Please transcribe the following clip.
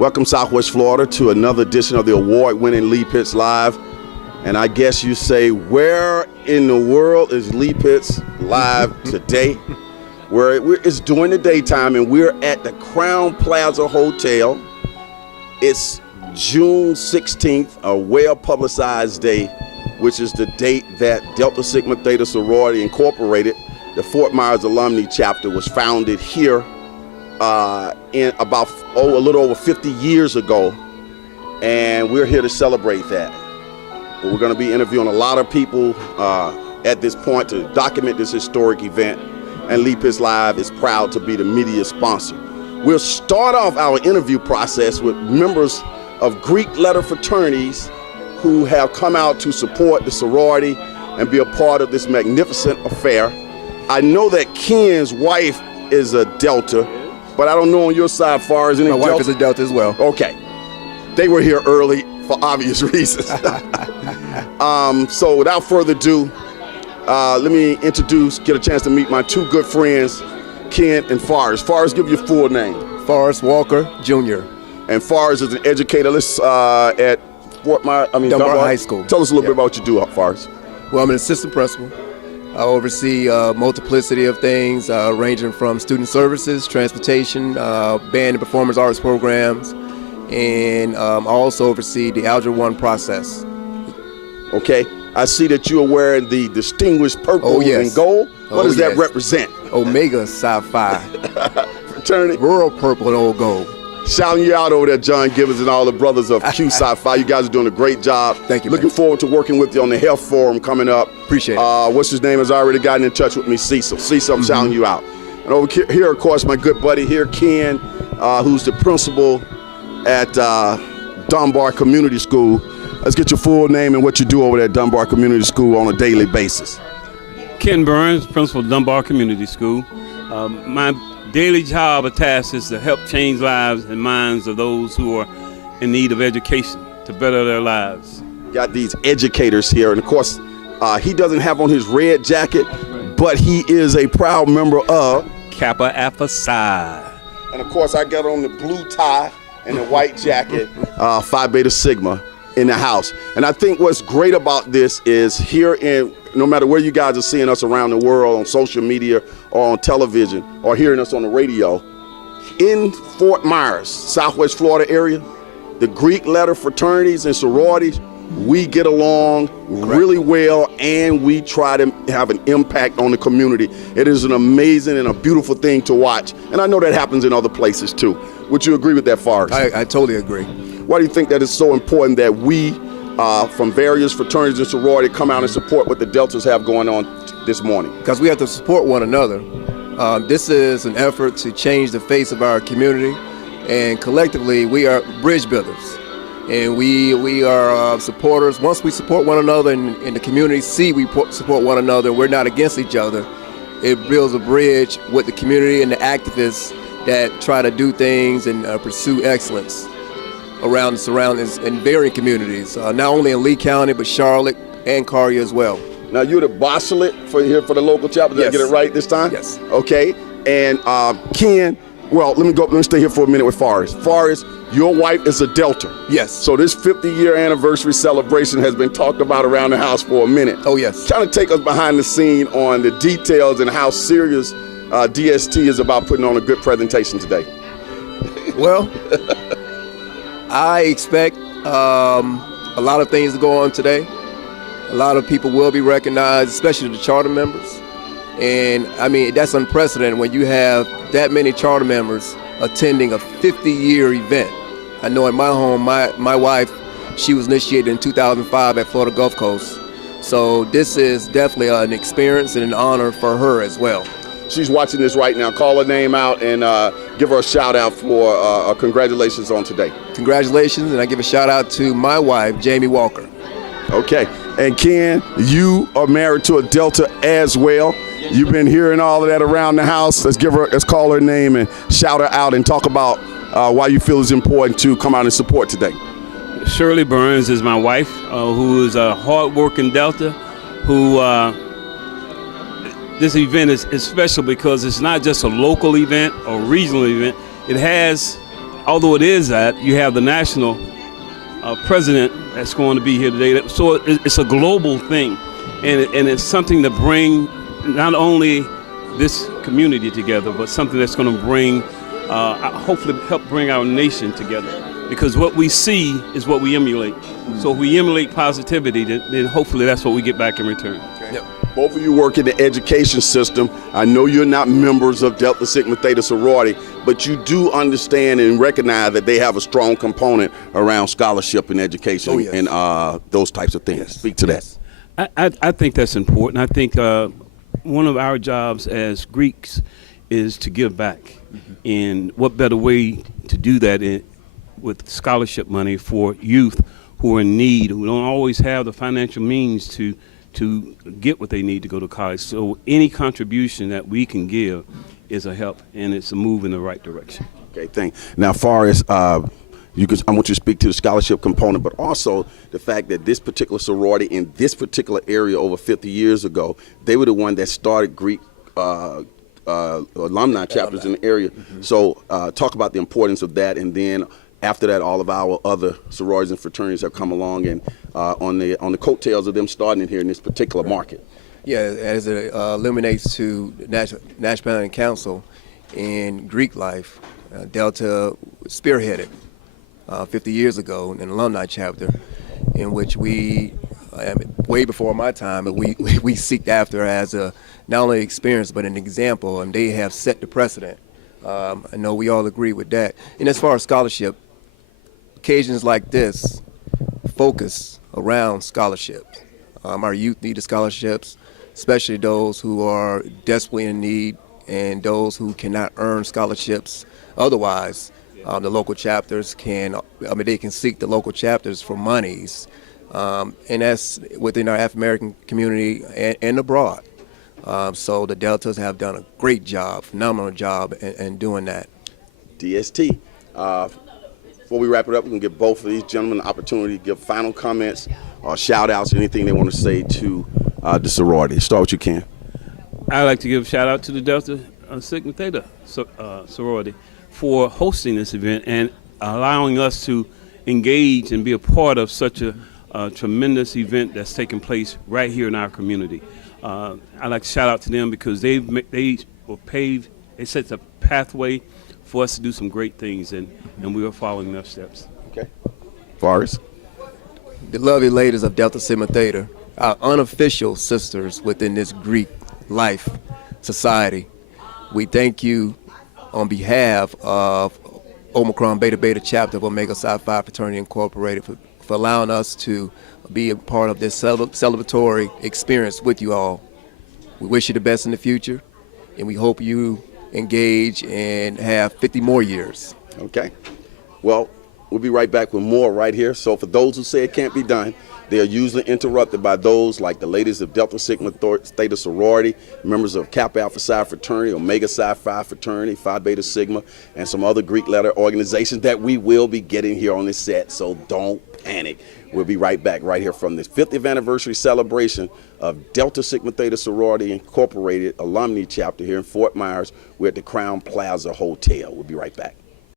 Welcome, Southwest Florida, to another edition of the award-winning Lee Pitts Live. And I guess you say, where in the world is Lee Pitts Live today? It's during the daytime, and we're at the Crown Plaza Hotel. It's June 16th, a well-publicized day, which is the date that Delta Sigma Theta Sorority Incorporated, the Fort Myers alumni chapter, was founded here in about a little over 50 years ago, and we're here to celebrate that. But we're going to be interviewing a lot of people at this point to document this historic event, and Lee Pitts Live is proud to be the media sponsor. We'll start off our interview process with members of Greek letter fraternities who have come out to support the sorority and be a part of this magnificent affair. I know that Ken's wife is a Delta, but I don't know on your side, Forrest. My wife is a Delta as well. Okay. They were here early for obvious reasons. So without further ado, let me get a chance to meet my two good friends, Ken and Forrest. Forrest, give your full name. Forrest Walker, Jr. And Forrest is an educator at Dunbar High School. Tell us a little bit about what you do, Forrest. Well, I'm an assistant principal. I oversee a multiplicity of things, ranging from student services, transportation, band and performance arts programs, and I also oversee the Algebra 1 process. Okay. I see that you are wearing the distinguished purple and gold. What does that represent? Omega Psi Phi. Fraternity. Rural purple and old gold. Shouting you out over there, John Gibbons and all the brothers of Q Psi Phi. You guys are doing a great job. Thank you. Looking forward to working with you on the health forum coming up. Appreciate it. What's his name has already gotten in touch with me, Cecil. Cecil, I'm shouting you out. And over here, of course, my good buddy here, Ken, who's the principal at Dunbar Community School. Let's get your full name and what you do over there at Dunbar Community School on a daily basis. Ken Burns, principal of Dunbar Community School. My daily job or task is to help change lives and minds of those who are in need of education to better their lives. Got these educators here, and of course, he doesn't have on his red jacket, but he is a proud member of Kappa Alpha Psi. And of course, I got on the blue tie and the white jacket, Phi Beta Sigma, in the house. And I think what's great about this is no matter where you guys are seeing us around the world on social media or on television or hearing us on the radio, in Fort Myers, Southwest Florida area, the Greek letter fraternities and sororities, we get along really well, and we try to have an impact on the community. It is an amazing and a beautiful thing to watch. And I know that happens in other places too. Would you agree with that, Forrest? I totally agree. Why do you think that it's so important that we, from various fraternities and sororities, come out and support what the Deltas have going on this morning? Because we have to support one another. This is an effort to change the face of our community, and collectively we are bridge builders. And we are supporters. Once we support one another and the community see we support one another, we're not against each other, it builds a bridge with the community and the activists that try to do things and pursue excellence around the surroundings in varying communities, not only in Lee County, but Charlotte and Collier as well. Now, you're the bosselet for the local chapter. Did I get it right this time? Yes. Okay. And Ken, let me stay here for a minute with Forrest. Forrest, your wife is a Delta. Yes. So this 50-year anniversary celebration has been talked about around the house for a minute. Oh, yes. Kind of take us behind the scene on the details and how serious DST is about putting on a good presentation today. Well, I expect a lot of things to go on today. A lot of people will be recognized, especially the charter members. And I mean, that's unprecedented when you have that many charter members attending a 50-year event. I know in my home, my wife, she was initiated in 2005 at Florida Gulf Coast. So this is definitely an experience and an honor for her as well. She's watching this right now. Call her name out and give her a shout out for congratulations on today. Congratulations, and I give a shout out to my wife, Jamie Walker. Okay, and Ken, you are married to a Delta as well. You've been hearing all of that around the house. Let's call her name and shout her out and talk about why you feel it's important to come out and support today. Shirley Burns is my wife, who is a hard-working Delta, who this event is special because it's not just a local event or regional event. It has although it is that, you have the national president that's going to be here today. So it's a global thing, and it's something to bring not only this community together, but something that's going to bring, hopefully help bring our nation together. Because what we see is what we emulate. So if we emulate positivity, then hopefully that's what we get back in return. Okay. Yep. Both of you work in the education system. I know you're not members of Delta Sigma Theta sorority, but you do understand and recognize that they have a strong component around scholarship and education and those types of things. Yes. Speak to that. I think that's important. I think one of our jobs as Greeks is to give back. And what better way to do that with scholarship money for youth who are in need, who don't always have the financial means to get what they need to go to college. So any contribution that we can give is a help, and it's a move in the right direction. Okay, thanks. Now, Forrest, I want you to speak to the scholarship component, but also the fact that this particular sorority in this particular area over 50 years ago, they were the one that started Greek alumni chapters in the area. So talk about the importance of that, and then after that, all of our other sororities and fraternities have come along, and on the coattails of them starting in here in this particular market. Yeah, as it illuminates to National Council in Greek life, Delta spearheaded 50 years ago an alumni chapter in which we, way before my time, but we seeked after as a not only experience but an example, and they have set the precedent. I know we all agree with that. And as far as scholarship, occasions like this focus around scholarships. Our youth need the scholarships, especially those who are desperately in need and those who cannot earn scholarships otherwise. The local chapters they can seek the local chapters for monies, and that's within our African American community and abroad. So the Deltas have done a great job, phenomenal job in doing that. DST. Before we wrap it up, we can give both of these gentlemen the opportunity to give final comments or shout outs, anything they want to say to the sorority. Start with you, Ken. I'd like to give a shout out to the Delta Sigma Theta sorority for hosting this event and allowing us to engage and be a part of such a tremendous event that's taking place right here in our community. I'd like to shout out to them because they set the pathway for us to do some great things, and we are following their steps. Okay. Forrest. The lovely ladies of Delta Sigma Theta, our unofficial sisters within this Greek life society, we thank you on behalf of Omicron Beta Beta chapter of Omega Psi Phi Fraternity Incorporated for allowing us to be a part of this celebratory experience with you all. We wish you the best in the future, and we hope you engage and have 50 more years. Okay. Well, we'll be right back with more right here. So for those who say it can't be done, they are usually interrupted by those like the ladies of Delta Sigma Theta sorority, members of Kappa Alpha Psi fraternity, Omega Psi Phi fraternity, Phi Beta Sigma, and some other Greek letter organizations that we will be getting here on this set. So don't panic. We'll be right back right here from this 50th anniversary celebration of Delta Sigma Theta Sorority Incorporated Alumni Chapter here in Fort Myers. We're at the Crown Plaza Hotel. We'll be right back.